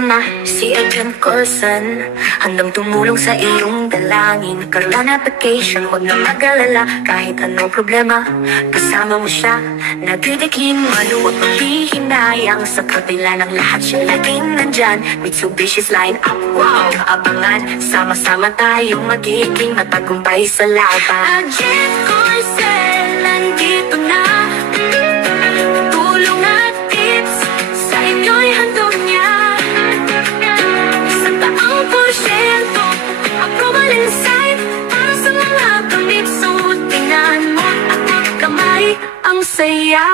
Nandito na si Agent Corson, handang tumulong sa iyong dalangin. Carolan application, huwag na mag-alala. Kahit anong problema, kasama mo siya. Nagdidikin, maluwag maghihinayang. Sa kabila ng lahat, siya laging nandyan. Mitsubishi's line up, wow, kaabangan. Sama-sama tayong magiging matagumpay sa laban. Agent Corson, nandito na. Tulong at tips sa inyo'y handog niya. Isang taang porsyento approval inside para sa mga kamit. So tingnan mo at magkamay ang saya.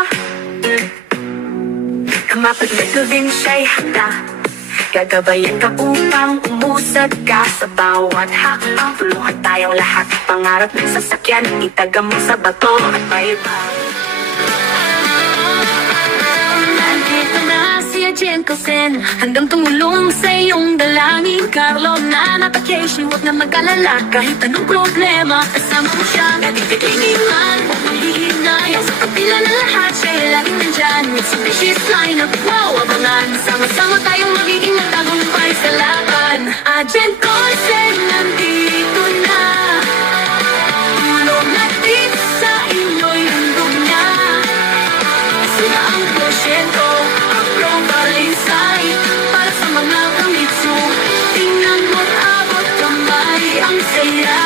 Kamapaglato din siya'y handa. Gagabayan ka upang umusad ka sa bawat hakbang. Tulungan tayong lahat. Pangarap ng sasakyan, itaga mo sa bato at baybay. Nandito na si Agent Corson, handang tumulong sa iyong dalangin. Carolan application, huwag na mag-alala. Kahit anong problema, kasama mo siya. Nagtitiglingan, huwag maghihinayang. Sa kapila ng lahat, siya'y laging nandyan. Mitsubishi's line up, wow, abangan. Sama-sama tayong magiging matagumpay sa laban. Agent Corson, nandito na. Tulong at tips sa inyo'y handog niya. Sila ang porsyento, approval inside para sa mga kamitsu. Tingnan mo't abot kamay ang saya.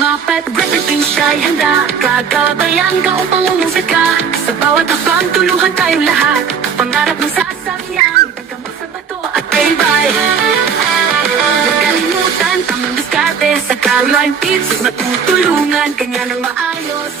Mapat graduating siya'y handa. Gagabayan ka upang umusad ka. Sa bawat hakbang, tulungan tayong lahat. Pangarap ng sasakyan, itaga mo sa bato at baybay. Huwag kalimutan ang diskarte sa Caroline tips. Matutulungan kanya ng maayos.